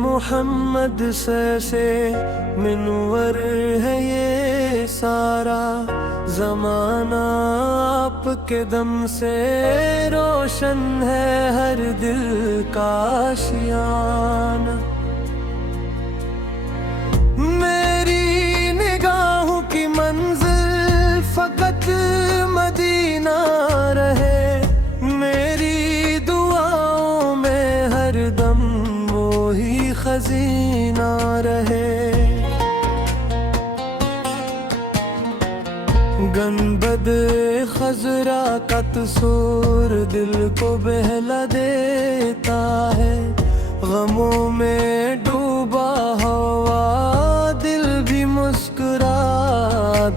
मोहम्मद से मिनवर है ये सारा ज़माना, आपके दम से रोशन है हर दिल का आशियाना। मेरी निगाहों की मंजिल फ़कत मदीना रहे, मेरी दुआओं में हर दम वही खजीना रहे। गनबद खजरा का तसूर दिल को बहला देता है, गमों में डूबा हुआ दिल भी मुस्कुरा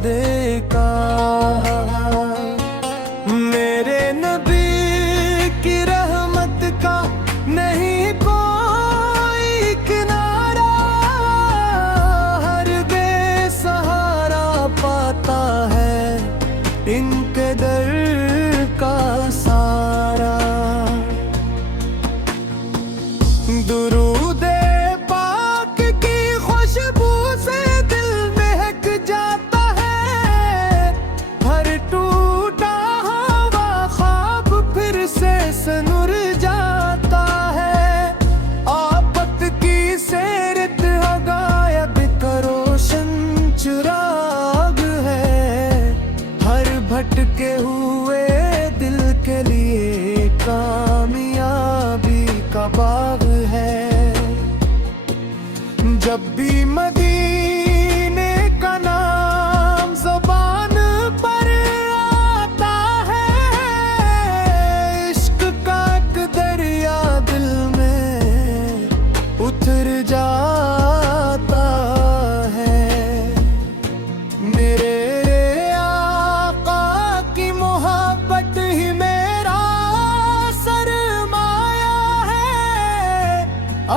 देगा। मेरे नबी की रहमत का नहीं कोई किनारा, हर बेसहारा पाता है इनके दर का सारा। दुरूदे पाक की खुशबू से दिल महक जाता है, हर टूटा हुआ ख्वाब फिर से सनुर जाता है। आफत की सैरत हो गायब का रोशन चिराग है, हर भटके हुए दिल के लिए कामयाबी का बाग है। जब भी मदीने का नाम ज़ुबान पर आता है, इश्क का एक दरिया दिल में उतर जाता है। मेरे आका की मोहब्बत ही मेरा सरमाया है,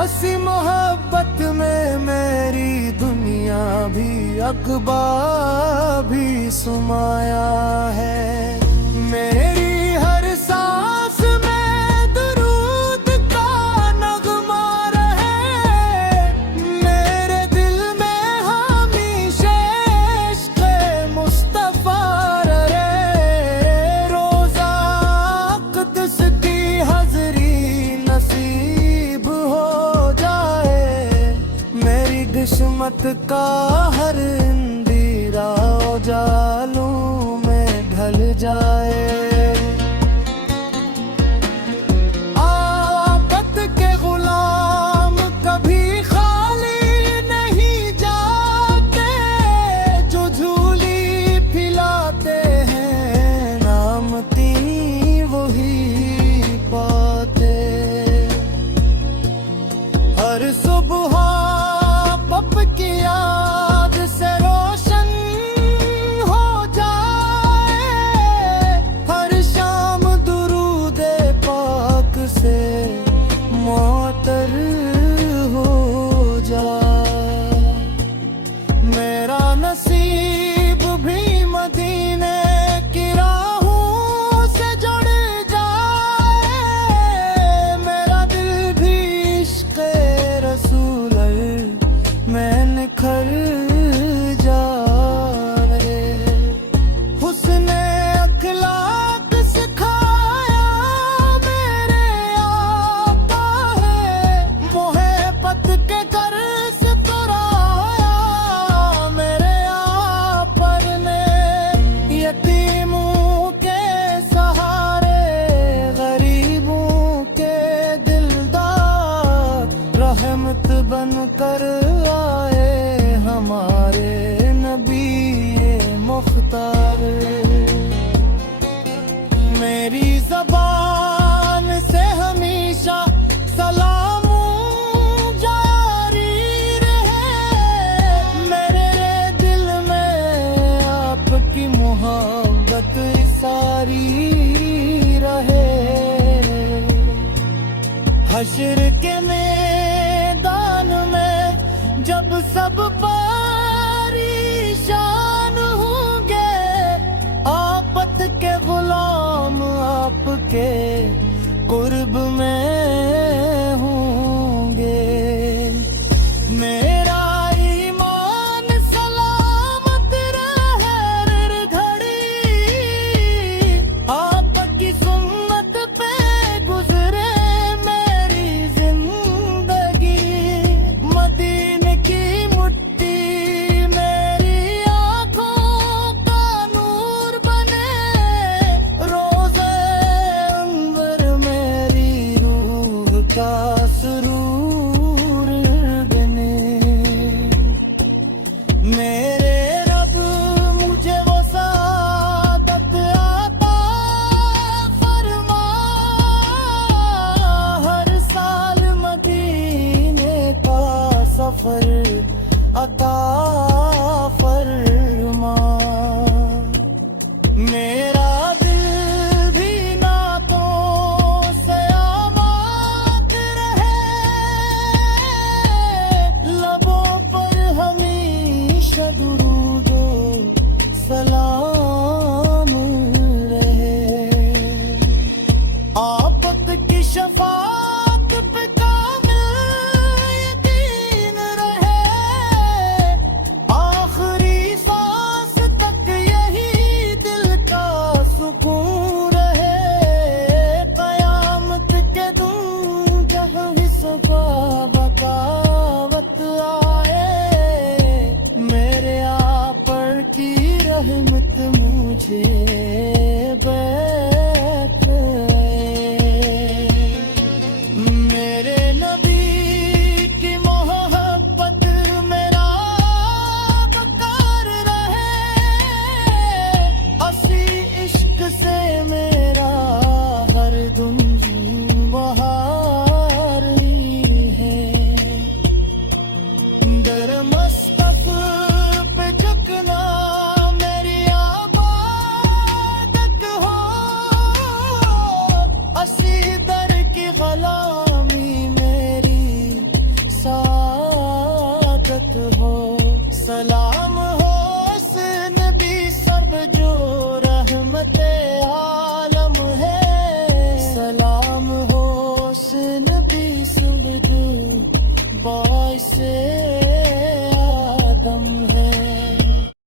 असी मोहब्बत में मेरी दुनिया भी अकबा भी समाया है। मेरी हर सांस में दुरूद का नगमा रहे, मेरे दिल में हमेशा इश्क़ मुस्तफ़ा रहे। रोज़ा क़ुद्स की हाज़री नसीब हो जाए, मेरी किस्मत का हर अंधेरा उजालों में ढल जाए। आफत के गुलाम कभी खाली नहीं जाते, जो झूली पिलाते हैं नामती वही पाते। हर सुबह पप की याद से रोशन हो जाए, हर शाम दुरूदे पाक से मुअत्तर हो जाए। मेरा नसीब भी मदीने की राहों से जुड़ जाए, मेरा दिल भी इश्क़ रसूल में निखर जाए। हुस्ने अखलाक सिखाया मेरे आका है, मोहब्बत के घर से तुराया मेरे आपर ने। यतीमों के सहारे गरीबों के दिलदार, रहमत बनकर आए हमारे नबी मुख्तार। मेरी ज़बान से हमेशा सलाम जारी रहे, मेरे दिल में आपकी मोहब्बत सारी हश्र के मैदान में जब सब परेशान होंगे, आफत के गुलाम आपके कुर्ब में होंगे। मेरा ईमान सलामत रहे हर घड़ी, आपकी सुन्नत पे गुजरे मेरी जिंदगी। मदीने की मिट्टी मेरी आंखों का नूर बने, रोज़े अंबर मेरी रूह का सुरूर बने। मेरे रब मुझे वो सादत आता फरमा, हर साल मदीने का सफर अता फरमा। मेरा दिल भी नातों से आबाद रहे, लबों पर हमेशा दुरूदो सलाम रहे। आफत की शफाअत पे कामिल यकीन रहे, आखिरी सांस तक यही दिल का सुकून रहे। कयामत के दिन जहाँ हिस्सा बकावत आए, मेरे आप पर की रहमत मुझे